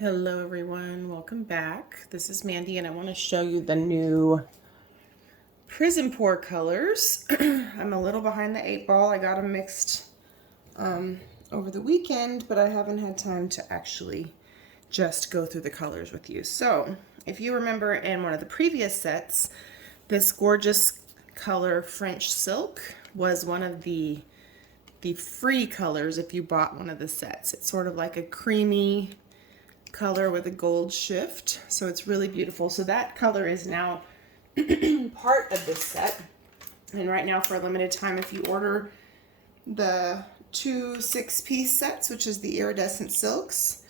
Hello everyone, welcome back. This is Mandy and I want to show you the new PrizmPour colors. I'm a little behind the 8 ball. I got them mixed over the weekend, but I haven't had time to actually just go through the colors with you. So if you remember in one of the previous sets, this gorgeous color French Silk was one of the free colors if you bought one of the sets. It's sort of like a creamy color with a gold shift, so it's really beautiful. So that color is now part of this set, and right now for a limited time, if you order the 2 6-piece sets, which is the Iridescent Silks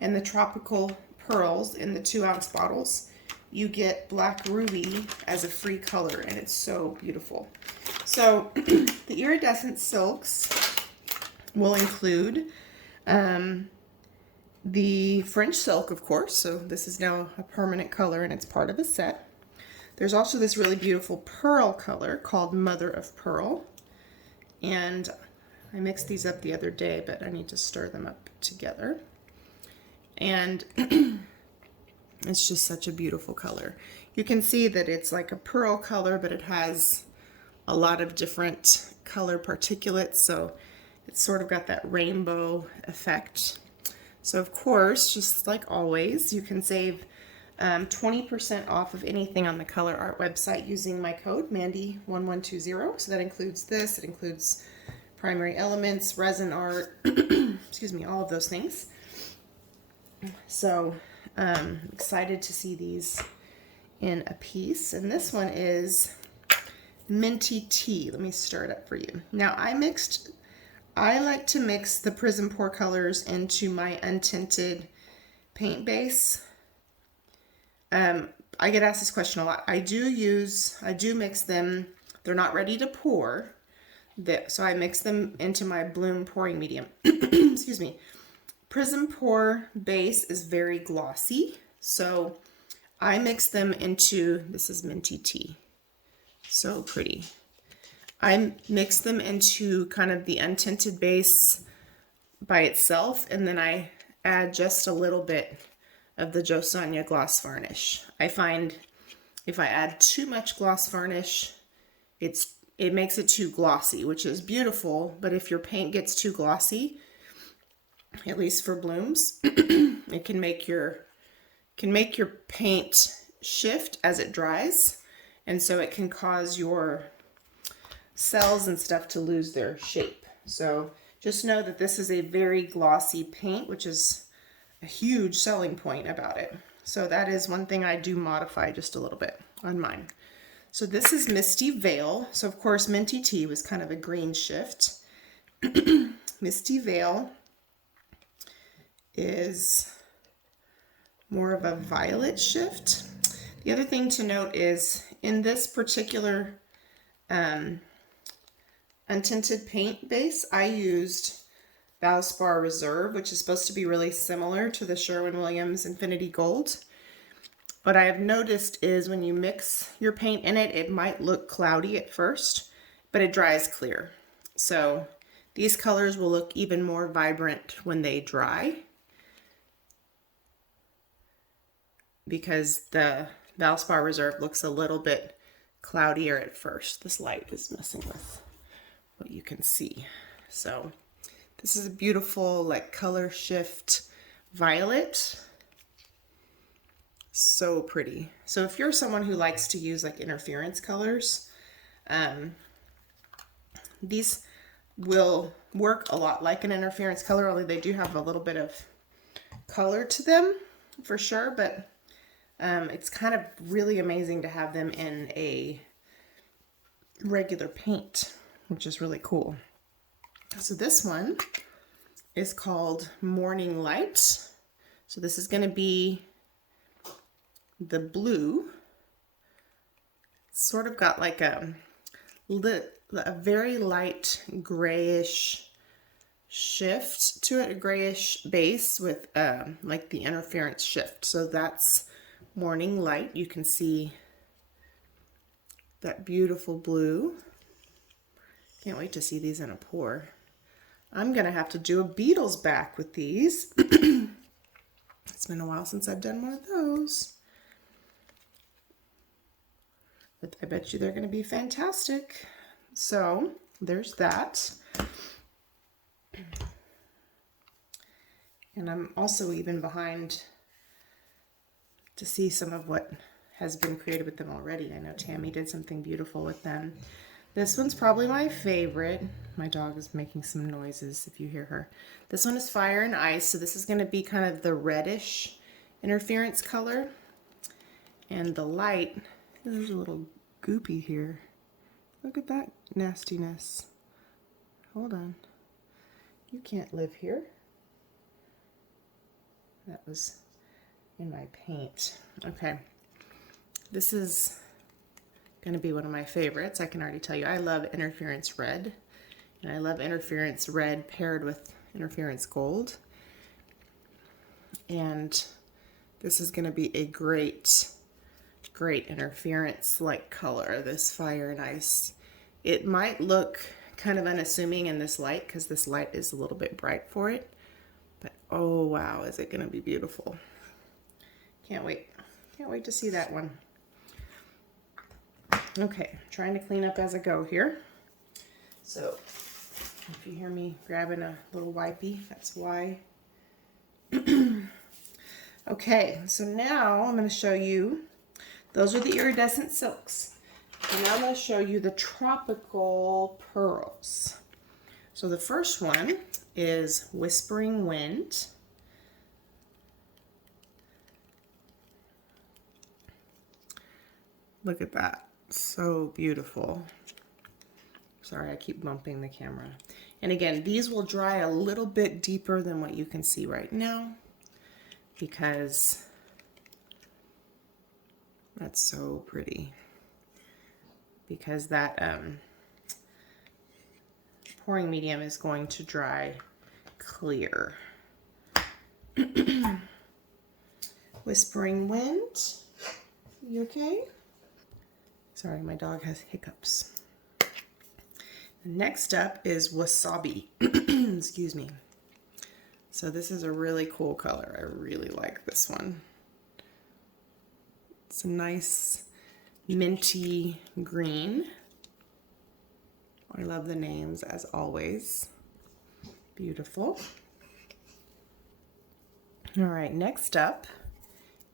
and the Tropical Pearls in the 2-ounce bottles, you get Black Ruby as a free color, and it's so beautiful. So the Iridescent Silks will include the French Silk, of course, so this is now a permanent color and it's part of a set. There's also this really beautiful pearl color called Mother of Pearl, and I mixed these up the other day, but I need to stir them up together. And it's just such a beautiful color. You can see that it's like a pearl color, but it has a lot of different color particulates, so it's sort of got that rainbow effect. So of course, just like always, you can save 20% off of anything on the Colourarte website using my code Mandy1120. So that includes this, it includes primary elements, resin art, excuse me, all of those things. So excited to see these in a piece. And this one is Minty Tea. Let me stir it up for you. Now I like to mix the PrizmPour colors into my untinted paint base. I get asked this question a lot. I do mix them. They're not ready to pour, so I mix them into my bloom pouring medium. Excuse me. PrizmPour base is very glossy, so I mix them into, this is Minty Tea. So pretty. I mix them into kind of the untinted base by itself, and then I add just a little bit of the Sonja gloss varnish. I find if I add too much gloss varnish, it makes it too glossy, which is beautiful, but if your paint gets too glossy, at least for blooms, it can make your paint shift as it dries, and so it can cause your cells and stuff to lose their shape. So just know that this is a very glossy paint, which is a huge selling point about it. So that is one thing I do modify just a little bit on mine. So this is Misty Veil. So of course Minty Tea was kind of a green shift. Misty Veil is more of a violet shift. The other thing to note is in this particular untinted paint base, I used Valspar Reserve, which is supposed to be really similar to the Sherwin-Williams Infinity Gold. What I have noticed is when you mix your paint in it, it might look cloudy at first, but it dries clear. So these colors will look even more vibrant when they dry, because the Valspar Reserve looks a little bit cloudier at first. This light is messing with what you can see. So this is a beautiful like color shift violet. So pretty. So if you're someone who likes to use like interference colors, these will work a lot like an interference color, only they do have a little bit of color to them for sure, but it's kind of really amazing to have them in a regular paint, which is really cool. So this one is called Morning Light. So this is going to be the blue. It's sort of got like a very light grayish shift to it, a grayish base with like the interference shift. So that's Morning Light. You can see that beautiful blue. Can't wait to see these in a pour. I'm gonna have to do a Beatles back with these. It's been a while since I've done one of those. But I bet you they're going to be fantastic. So there's that. And I'm also even behind to see some of what has been created with them already. I know Tammy did something beautiful with them. This one's probably my favorite. My dog is making some noises if you hear her. This one is Fire and Ice, so this is going to be kind of the reddish interference color. And the light, there's a little goopy here. Look at that nastiness. Hold on. You can't live here. That was in my paint. Okay. This is going to be one of my favorites. I can already tell you I love interference red. And I love interference red paired with interference gold. And this is going to be a great interference like color, this Fire and Ice. It might look kind of unassuming in this light because this light is a little bit bright for it. But oh wow, is it going to be beautiful. Can't wait. Can't wait to see that one. Okay, trying to clean up as I go here. So if you hear me grabbing a little wipey, that's why. Okay, so now I'm going to show you, those are the iridescent silks. And now I'm going to show you the tropical pearls. So the first one is Whispering Wind. Look at that. So beautiful. Sorry, I keep bumping the camera. And again, these will dry a little bit deeper than what you can see right now because that's so pretty. Because that pouring medium is going to dry clear. Whispering Wind. You okay? Sorry, my dog has hiccups. Next up is Wasabi. Excuse me. So this is a really cool color. I really like this one. It's a nice minty green. I love the names as always. Beautiful. All right, next up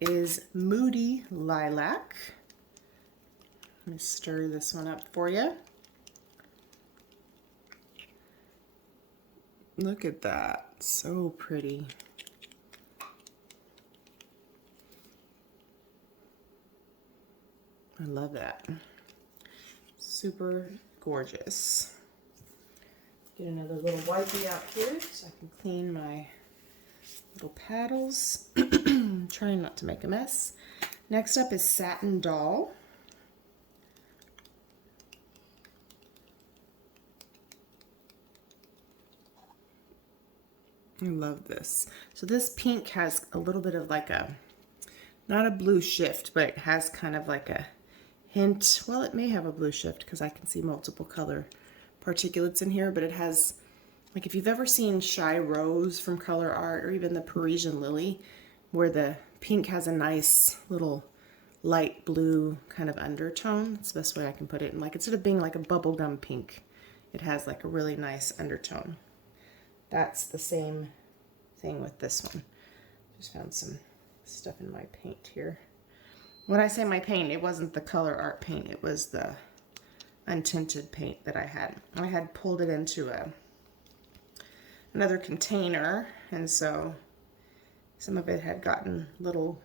is Moody Lilac. Let me stir this one up for you. Look at that, so pretty. I love that. Super gorgeous. Get another little wipey out here so I can clean my little paddles. Trying not to make a mess. Next up is Satin Doll. I love this. So this pink has a little bit of like a, not a blue shift, but it has kind of like a hint. Well, it may have a blue shift because I can see multiple color particulates in here, but it has, like if you've ever seen Shy Rose from Colourarte or even the Parisian Lily, where the pink has a nice little light blue kind of undertone. That's the best way I can put it. And like instead of being like a bubblegum pink, it has like a really nice undertone. That's the same thing with this one. Just found some stuff in my paint here. When I say my paint, it wasn't the Colourarte paint, it was the Untinted paint that I had. I had pulled it into another container, and so some of it had gotten little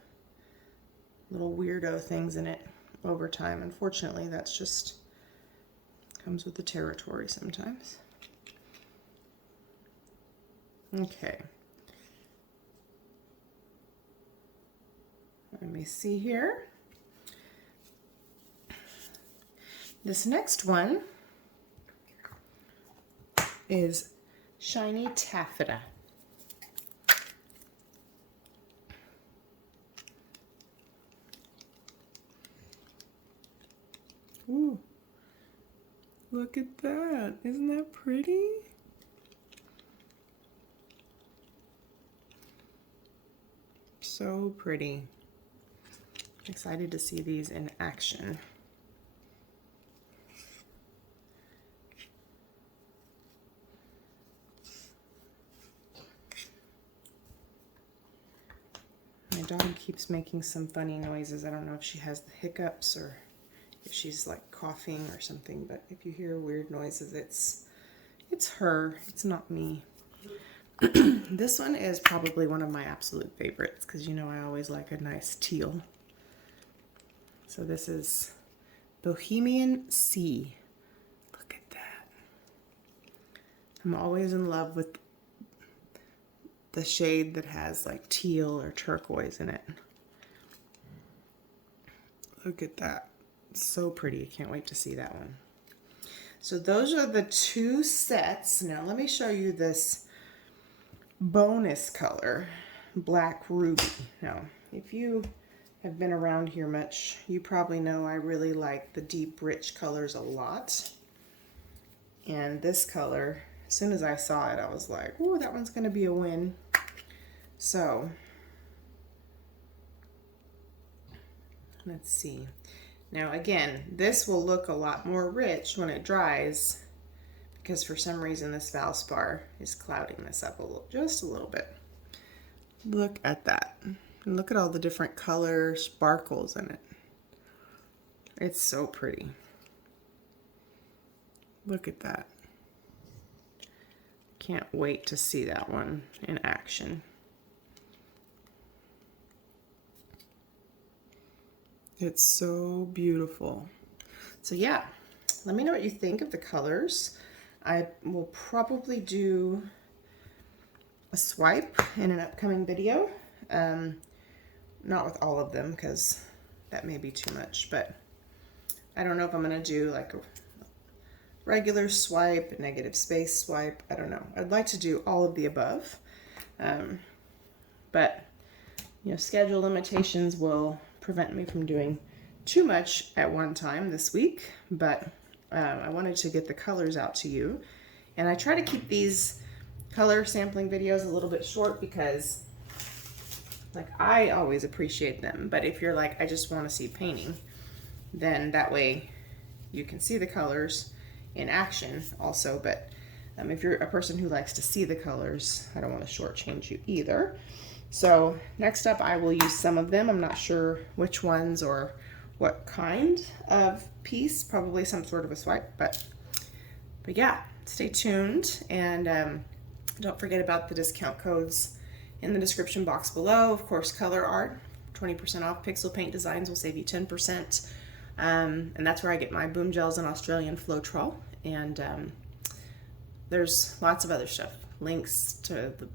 weirdo things in it over time. Unfortunately, that's just comes with the territory sometimes. Okay. Let me see here. This next one is Shiny Taffeta. Ooh, look at that. Isn't that pretty? So pretty. Excited to see these in action. My dog keeps making some funny noises. I don't know if she has the hiccups or if she's like coughing or something, but if you hear weird noises, it's her, it's not me. This one is probably one of my absolute favorites because you know I always like a nice teal. So this is Bohemian Sea. Look at that. I'm always in love with the shade that has like teal or turquoise in it. Look at that. So pretty. I can't wait to see that one. So those are the two sets. Now let me show you this bonus color, Black Ruby. Now, if you have been around here much, you probably know I really like the deep, rich colors a lot. And this color, as soon as I saw it, I was like, oh, that one's going to be a win. So, let's see. Now, again, this will look a lot more rich when it dries because for some reason this Valspar is clouding this up a little, just a little bit. Look at that. And look at all the different color sparkles in it. It's so pretty. Look at that. Can't wait to see that one in action. It's so beautiful. So yeah, let me know what you think of the colors. I will probably do a swipe in an upcoming video. Not with all of them because that may be too much, but I don't know if I'm gonna do like a regular swipe, a negative space swipe. I don't know. I'd like to do all of the above, but you know, schedule limitations will prevent me from doing too much at one time this week, but I wanted to get the colors out to you. And I try to keep these color sampling videos a little bit short because like I always appreciate them, but if you're like, I just want to see painting, then that way you can see the colors in action also. But if you're a person who likes to see the colors, I don't want to shortchange you either. So next up, I will use some of them. I'm not sure which ones or what kind of piece, probably some sort of a swipe, but yeah, stay tuned. And don't forget about the discount codes in the description box below. Of course, Colourarte, 20% off. Pixel Paint Designs will save you 10%. And that's where I get my boom gels and Australian Floetrol. And there's lots of other stuff. Links to the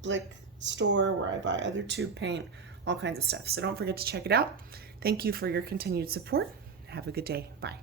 Blick store where I buy other tube paint, all kinds of stuff. So don't forget to check it out. Thank you for your continued support. Have a good day. Bye.